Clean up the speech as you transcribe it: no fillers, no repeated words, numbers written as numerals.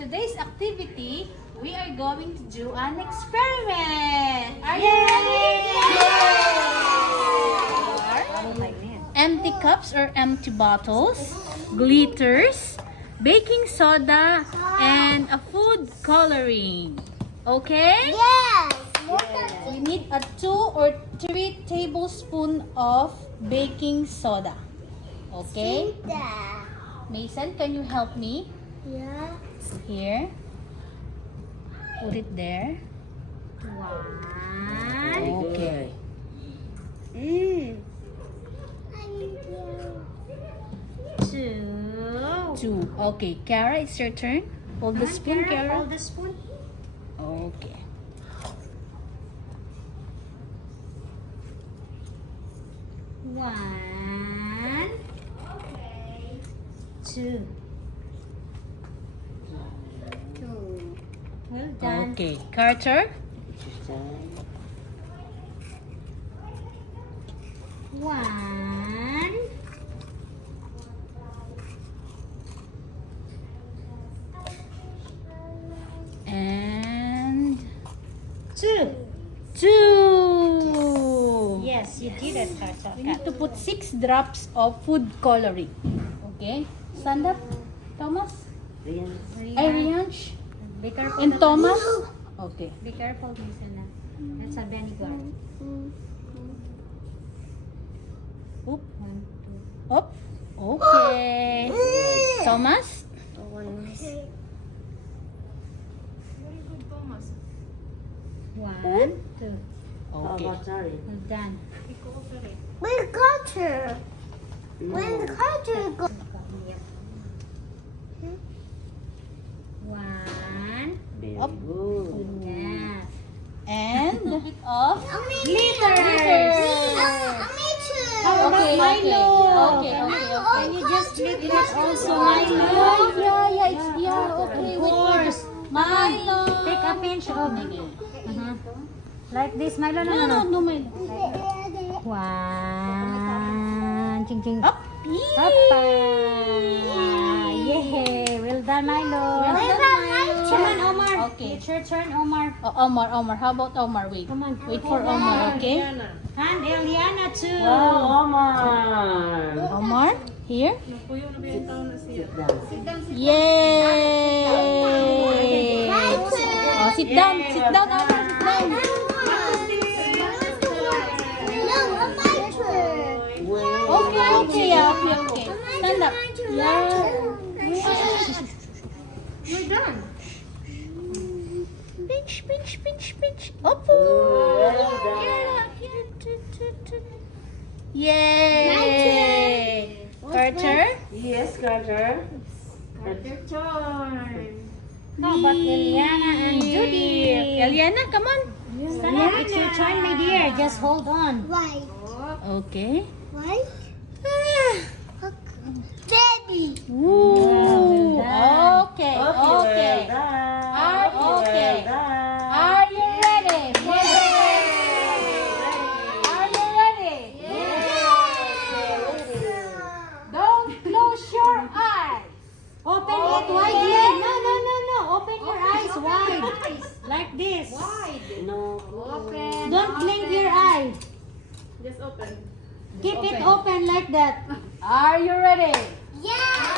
today's activity, we are going to do an experiment. Are you ready? Empty cups or empty bottles, glitters, baking soda, and a food coloring. Okay? Yes. We need a 2 or 3 tablespoons of baking soda. Okay? Mason, can you help me? Yeah. Here. Put it there. 1. Okay. 2. Okay, Kara, it's your turn. Hold the spoon, Kara. Hold the spoon. Okay. 1, 2. Well done. Okay, Carter. 1, 2. 2. Yes, you did it, Carter. We need to put 6 drops of food coloring. Okay? Stand up, Thomas. Ariange. Be careful. And Thomas. Okay. Be careful, Mason. That's a vinegar. Oop. 1, 2. Up. Okay. Thomas. One, 2. Okay. Well done. Where's Carter? Where's Carter go? 1. Up. Yeah. And of Glitters. How about Okay, Milo? okay. Can you just split it also, Yeah, Milo? it's okay. Of Wait, course. Milo. Take a pinch of like this, Milo. No. No, Milo. 1. Ching ching. Up. Papa. Yeah. Well done, Milo. Come on, Omar. Okay. It's your turn, Omar. Oh, Omar. How about Omar? Wait. Come on. Wait for Omar, okay? And Eliana too. Omar, here. Yay! Oh, sit down, Omar, sit down. Okay. Stand up. You're done. Pinch. Up. Yay! Carter. Yes, Carter. Your turn. How about Eliana and Judy? Eliana, come on. Stand up. It's your turn, my dear. Just hold on. White. Okay. White. Baby. Ooh. Well Okay. Well Okay. done. Are you ready? Are you ready? Don't close your eyes. Open it widely. No. Open your eyes wide. Like this. No. Don't blink your eye. Just open. Keep it open like that. Are you ready? Yeah.